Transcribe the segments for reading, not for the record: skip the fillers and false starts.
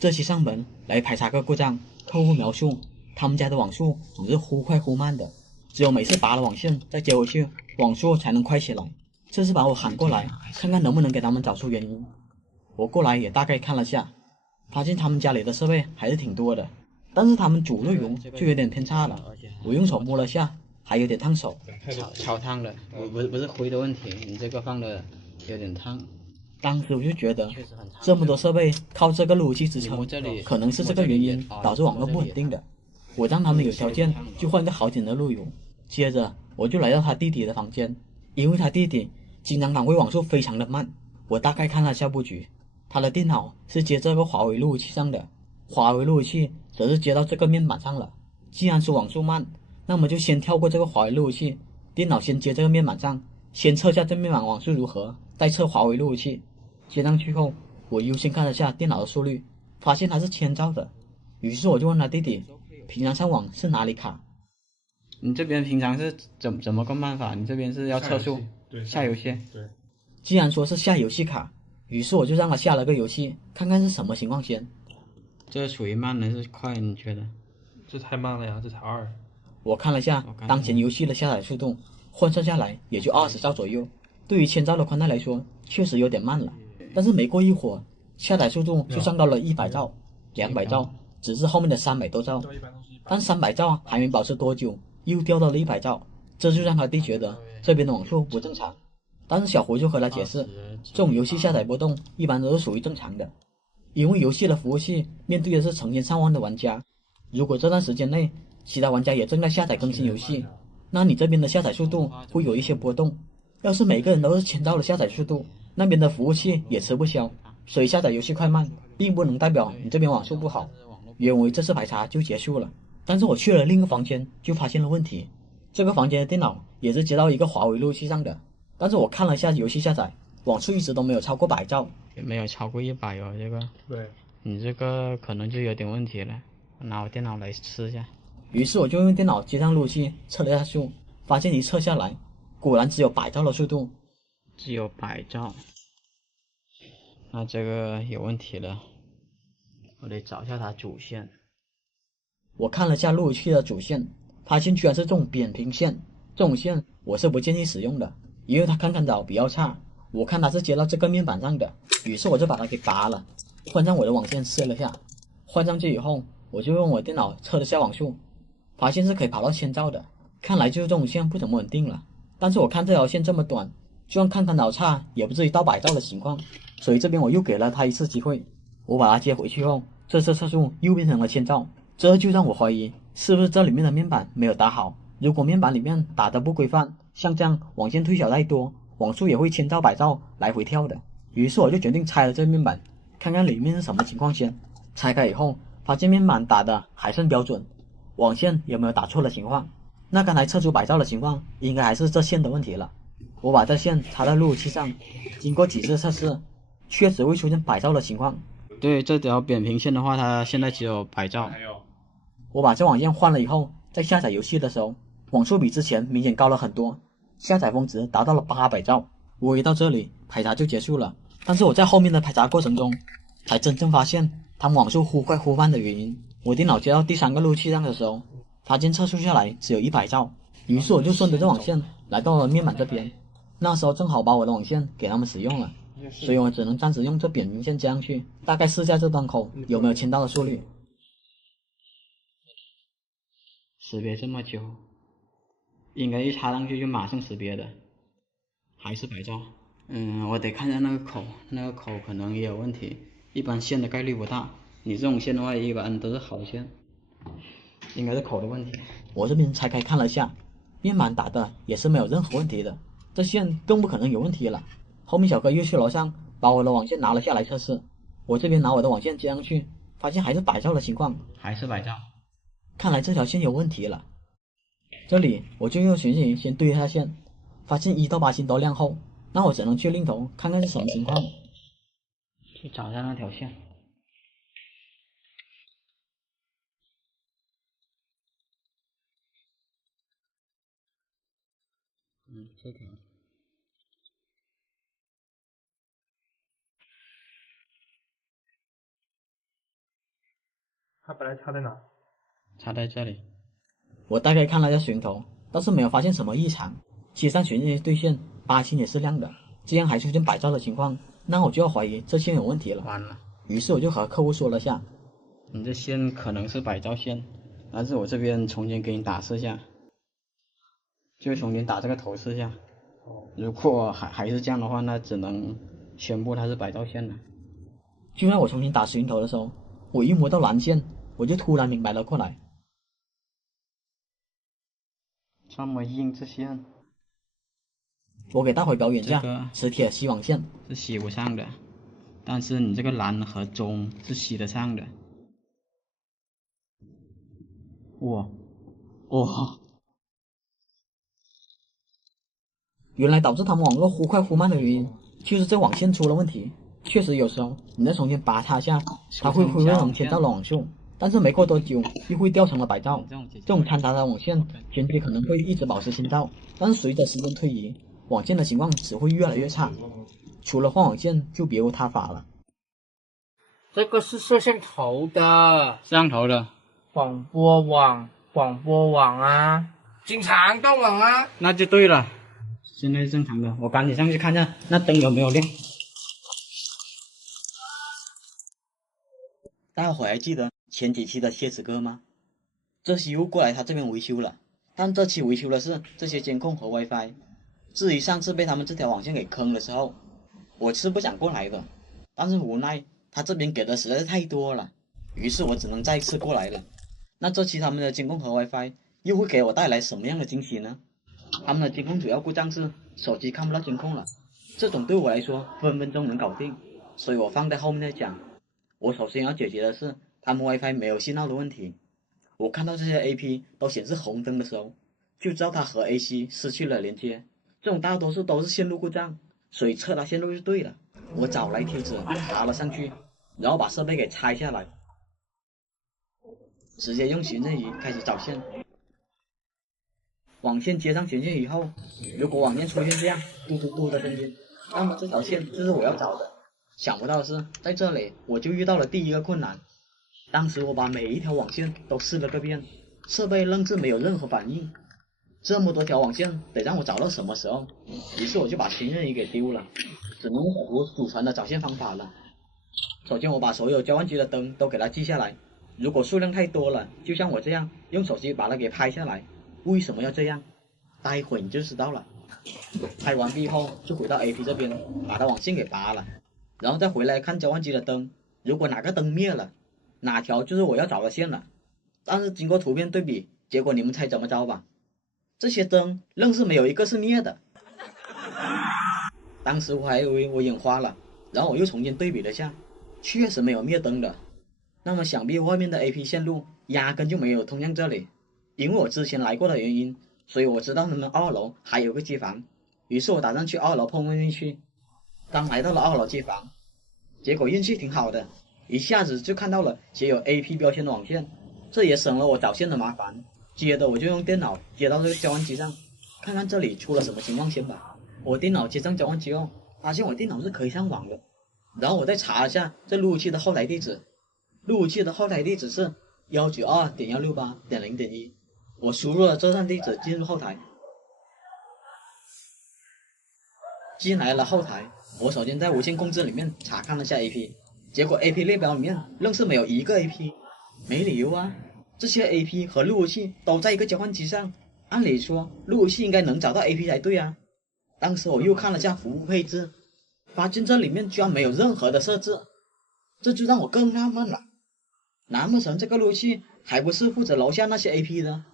这期上门来排查个故障，客户描述他们家的网速总是忽快忽慢的，只有每次拔了网线再接回去，网速才能快起来。这次把我喊过来，看看能不能给他们找出原因。我过来也大概看了下，发现他们家里的设备还是挺多的，但是他们主内容就有点偏差了。我用手摸了下，还有点烫手，超烫的，不是灰的问题，你这个放的有点烫。当时我就觉得，这么多设备靠这个路由器支撑，可能是这个原因导致网络不稳定的。我让他们有条件就换个好点的路由。接着我就来到他弟弟的房间，因为他弟弟经常反馈网速非常的慢。我大概看了下布局，他的电脑是接这个华为路由器上的，华为路由器则是接到这个面板上了。既然是网速慢，那么就先跳过这个华为路由器，电脑先接这个面板上，先测下这面板网速如何，再测华为路由器。接上去后，我优先看了下电脑的速率，发现它是千兆的。于是我就问他弟弟，平常上网是哪里卡？你这边平常是怎么个办法？你这边是要测速，下游戏。对。既然说是下游戏卡，于是我就让他下了个游戏，看看是什么情况先。这属于慢还是快？你觉得？这太慢了呀，这才2。我看了下当前游戏的下载速度，换算下来也就20兆左右。对于千兆的宽带来说，确实有点慢了。但是没过一会儿，下载速度就上到了100兆、200兆，只是后面的300多兆。但300兆还没保持多久，又掉到了100兆，这就让他弟觉得这边的网速不正常。但是小胡就和他解释，这种游戏下载波动一般都是属于正常的，因为游戏的服务器面对的是成千上万的玩家，如果这段时间内其他玩家也正在下载更新游戏，那你这边的下载速度会有一些波动。要是每个人都是千兆的下载速度，那边的服务器也吃不消。所以下载游戏快慢并不能代表你这边网速不好。原为这次排查就结束了，但是我去了另一个房间就发现了问题。这个房间的电脑也是接到一个华为路由器上的，但是我看了一下游戏下载，网速一直都没有超过100兆，也没有超过100哦，这个。对。你这个可能就有点问题了，拿我电脑来试一下。于是我就用电脑接上路由器测了一下速，发现一测下来，果然只有100兆的速度。只有100兆，那这个有问题了，我得找一下它主线。我看了下路由器的主线，发现居然是这种扁平线，这种线我是不建议使用的，因为它看看导比较差。我看它是接到这个面板上的，于是我就把它给拔了，换上我的网线试了下。换上去以后，我就用我电脑测了下网速，发现是可以跑到千兆的，看来就是这种线不怎么稳定了。但是我看这条线这么短，就算看看导差也不至于到100兆的情况，所以这边我又给了他一次机会。我把它接回去后，这次测速又变成了千兆，这就让我怀疑是不是这里面的面板没有打好。如果面板里面打的不规范，像这样网线推小太多，网速也会千兆百兆来回跳的。于是我就决定拆了这面板，看看里面是什么情况先。拆开以后，发现面板打的还算标准，网线有没有打错的情况。那刚才测出100兆的情况，应该还是这线的问题了。我把这线插到路由器上，经过几次测试，确实会出现100兆的情况。对，这条扁平线的话，它现在只有100兆。我把这网线换了以后，在下载游戏的时候，网速比之前明显高了很多，下载峰值达到了800兆。我一到这里，排查就结束了。但是我在后面的排查过程中，才真正发现他们网速忽快忽慢的原因。我电脑接到第3个路由器上的时候，发现测速下来只有100兆，于是我就顺着这网线来到了面板这边。那时候正好把我的网线给他们使用了，所以我只能暂时用这扁平线接上去，大概试下这端口有没有签到的速率。识别这么久，应该一插上去就马上识别的，还是100兆。我得看一下那个口，那个口可能也有问题。一般线的概率不大，你这种线的话一般都是好线，应该是口的问题。我这边拆开看了下，面板打的也是没有任何问题的，这线更不可能有问题了。后面小哥又去楼上把我的网线拿了下来测试，我这边拿我的网线接上去，发现还是100兆的情况，还是100兆。看来这条线有问题了。这里我就用寻形先对一下线，发现1到8星都亮后，那我只能去另头看看是什么情况。去找一下那条线。这条。它本来插在哪？插在这里。我大概看了一下寻头，倒是没有发现什么异常。接上寻人的对线8线也是亮的，这样还出现摆照的情况，那我就要怀疑这线有问题了。完了，于是我就和客户说了下，你这线可能是摆照线，但是我这边重新给你打4下，就重新打这个头4下。如果还是这样的话，那只能宣布它是摆照线了。就在我重新打寻头的时候，我一摸到蓝线，我就突然明白了过来。这么硬这线，我给大伙表演一下，这个磁铁吸网线是吸不上的，但是你这个蓝和中是吸得上的。哇，原来导致他们网络忽快忽慢的原因，就是这网线出了问题。确实有时候你再重新拔它下，它会恢复成天照的网速，但是没过多久又会掉成了白照。这种掺杂的网线前期可能会一直保持天照，但是随着时间推移，网线的情况只会越来越差。除了换网线，就别无他法了。这个是摄像头的，摄像头的广播网啊，经常断网啊。那就对了，现在是正常的。我赶紧上去看一下那灯有没有亮。大伙还记得前几期的蝎子哥吗？这期又过来他这边维修了，但这期维修的是这些监控和 WiFi。至于上次被他们这条网线给坑的时候，我是不想过来的，但是无奈他这边给的实在是太多了，于是我只能再次过来了。那这期他们的监控和 WiFi 又会给我带来什么样的惊喜呢？他们的监控主要故障是手机看不到监控了，这种对我来说分分钟能搞定，所以我放在后面再讲。我首先要解决的是他们 WiFi 没有信号的问题。我看到这些 AP 都显示红灯的时候，就知道它和 AC 失去了连接，这种大多数都是线路故障，所以测它线路就对了。我找来贴纸爬了上去，然后把设备给拆下来，直接用寻人仪开始找线。网线接上寻线以后，如果网线出现这样嘟嘟嘟的声音，那么这条线就是我要找的。想不到的是，在这里我就遇到了第一个困难。当时我把每一条网线都试了个遍，设备愣是没有任何反应。这么多条网线得让我找到什么时候？于是我就把寻人仪给丢了，只能用手图祖传的找线方法了。首先我把所有交换机的灯都给它记下来，如果数量太多了，就像我这样用手机把它给拍下来。为什么要这样？待会你就知道了。拍完毕后就回到 AP 这边，把它网线给拔了，然后再回来看交换机的灯，如果哪个灯灭了，哪条就是我要找的线了。但是经过图片对比，结果你们猜怎么着吧？这些灯愣是没有一个是灭的。当时我还以为我眼花了，然后我又重新对比了下，确实没有灭灯的。那么想必外面的 AP 线路压根就没有通向这里。因为我之前来过的原因，所以我知道他们2楼还有个机房，于是我打算去2楼碰碰运气。刚来到了2楼机房，结果运气挺好的，一下子就看到了写有 AP 标签的网线，这也省了我找线的麻烦。接着我就用电脑接到这个交换机上，看看这里出了什么情况先吧。我电脑接上交换机后，发现我电脑是可以上网的，然后我再查一下这路由器的后台地址，路由器的后台地址是192.168.0.1。我输入了这段地址进入后台，进来了后台，我首先在无线控制里面查看了下 AP， 结果 AP 列表里面愣是没有一个 AP， 没理由啊，这些 AP 和路由器都在一个交换机上，按理说路由器应该能找到 AP 才对啊。当时我又看了下服务配置，发现这里面居然没有任何的设置，这就让我更纳闷了，难不成这个路由器还不是负责楼下那些 AP 的？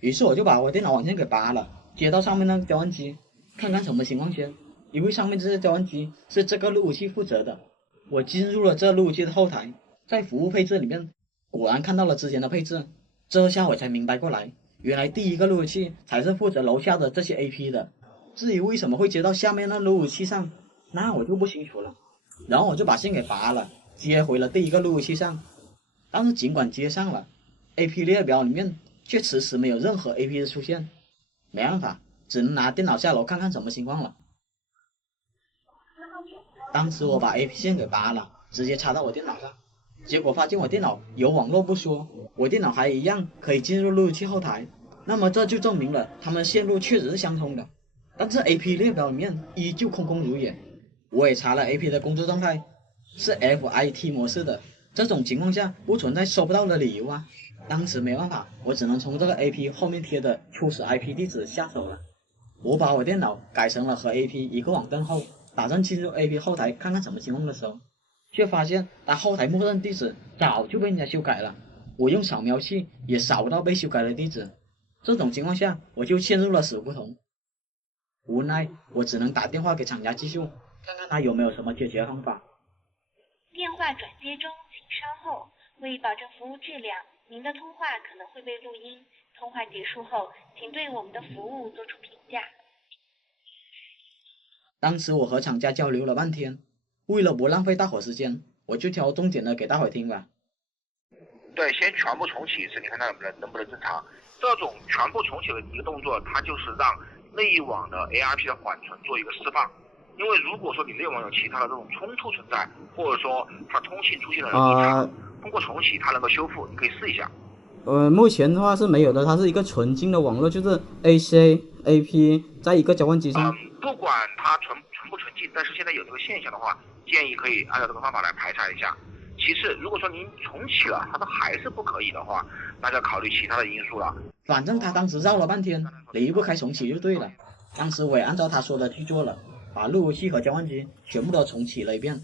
于是我就把我电脑网线给拔了，接到上面那个交换机，看看什么情况先。因为上面这些交换机是这个路由器负责的，我进入了这路由器的后台，在服务配置里面果然看到了之前的配置，这下我才明白过来，原来第一个路由器才是负责楼下的这些 AP 的。至于为什么会接到下面那路由器上，那我就不清楚了。然后我就把线给拔了，接回了第一个路由器上，但是尽管接上了， AP 列表里面却迟迟没有任何 AP 的出现，没办法，只能拿电脑下楼看看什么情况了。当时我把 AP 线给拔了，直接插到我电脑上，结果发现我电脑有网络不说，我电脑还一样可以进入路由器后台，那么这就证明了他们的线路确实是相通的。但是 AP 列表里面依旧空空如也。我也查了 AP 的工作状态，是 FIT 模式的，这种情况下不存在收不到的理由啊。当时没办法，我只能从这个 AP 后面贴的初始 IP 地址下手了。我把我电脑改成了和 AP 一个网段后，打算进入 AP 后台看看什么情况的时候，却发现它后台默认地址早就被人家修改了，我用扫描器也扫不到被修改的地址。这种情况下，我就陷入了死胡同。无奈，我只能打电话给厂家技术，看看他有没有什么解决方法。电话转接中，请稍后。为保证服务质量，您的通话可能会被录音。通话结束后，请对我们的服务做出评价。当时我和厂家交流了半天，为了不浪费大伙时间，我就挑重点的给大伙听吧。对，先全部重启一次，你看它能不能正常。这种全部重启的一个动作，它就是让内网的 ARP 的缓存做一个释放。因为如果说你内网有其他的这种冲突存在，或者说它通信出现了异常，通过重启它能够修复，你可以试一下。目前的话是没有的，它是一个纯净的网络，就是 AC、AP 在一个交换机上。不管它纯不纯净，但是现在有这个现象的话，建议可以按照这个方法来排查一下。其次，如果说您重启了，它都还是不可以的话，那就要考虑其他的因素了。反正他当时绕了半天，离不开重启就对了。当时我也按照他说的去做了，把路由器和交换机全部都重启了一遍。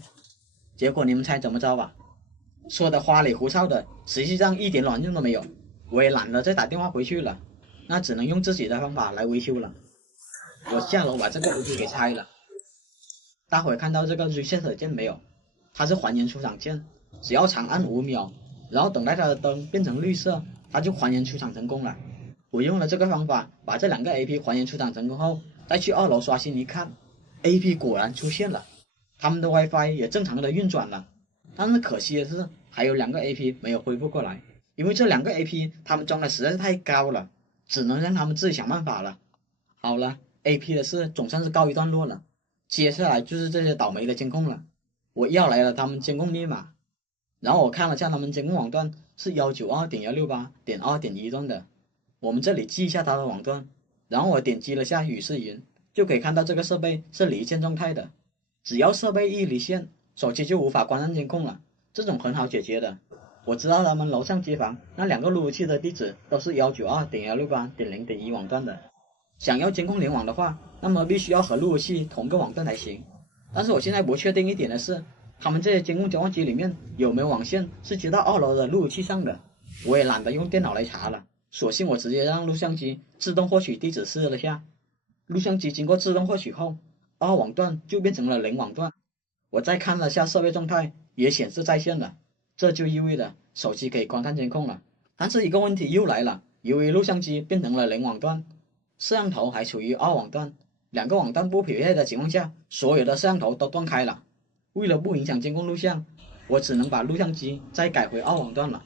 结果你们猜怎么着吧？说的花里胡哨的，实际上一点卵用都没有。我也懒得再打电话回去了，那只能用自己的方法来维修了。我下楼把这个 AP 给拆了。大伙看到这个 reset 键没有？它是还原出厂键，只要长按5秒，然后等待它的灯变成绿色，它就还原出厂成功了。我用了这个方法，把这2个 AP 还原出厂成功后，再去2楼刷新一看 ，AP 果然出现了，他们的 WiFi 也正常的运转了。但是可惜的是，还有2个 AP 没有恢复过来，因为这2个 AP 他们装的实在是太高了，只能让他们自己想办法了。好了 ，AP 的事总算是告一段落了，接下来就是这些倒霉的监控了。我要来了他们监控密码，然后我看了下他们监控网段是 192.168.2.1 段的，我们这里记一下它的网段，然后我点击了下与世云，就可以看到这个设备是离线状态的，只要设备一离线，手机就无法观看监控了，这种很好解决的。我知道他们楼上机房那2个路由器的地址都是 192.168.0.1 网段的，想要监控联网的话，那么必须要和路由器同个网段才行。但是我现在不确定一点的是，他们这些监控交换机里面有没有网线是接到2楼的路由器上的，我也懒得用电脑来查了，索性我直接让录像机自动获取地址试了下，录像机经过自动获取后，2网段就变成了0网段。我再看了下设备状态，也显示在线了，这就意味着手机可以观看监控了。但是一个问题又来了，由于录像机变成了0网段，摄像头还处于2网段，2个网段不匹配的情况下，所有的摄像头都断开了。为了不影响监控录像，我只能把录像机再改回2网段了。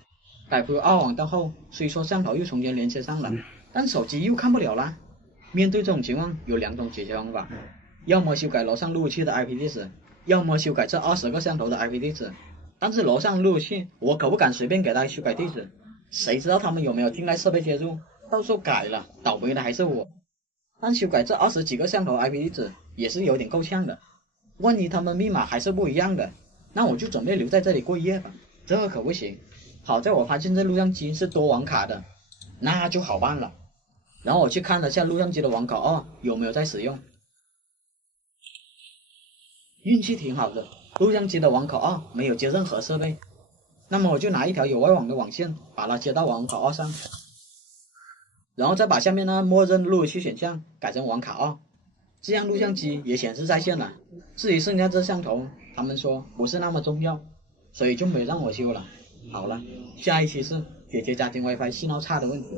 改回2网段后，虽说摄像头又重新连接上了，但手机又看不了了。面对这种情况，有2种解决方法，要么修改楼上路由器的 IP 地址，要么修改这20个摄像头的 IP 地址。但是楼上路由器我可不敢随便给他修改地址，谁知道他们有没有进来设备接入，到时候改了，倒霉的还是我。但修改这20几个摄像头 IP 地址也是有点够呛的，万一他们密码还是不一样的，那我就准备留在这里过夜吧，这可不行。好在我发现这录像机是多网卡的，那就好办了。然后我去看了下录像机的网卡有没有在使用，运气挺好的，录像机的网卡没有接任何设备。那么我就拿一条有外网的网线把它接到网卡上，然后再把下面呢默认路由器选项改成网卡这样录像机也显示在线了。至于剩下这摄像头，他们说不是那么重要，所以就没让我修了。好了，下一期是解决家庭 WiFi 信号差的问题。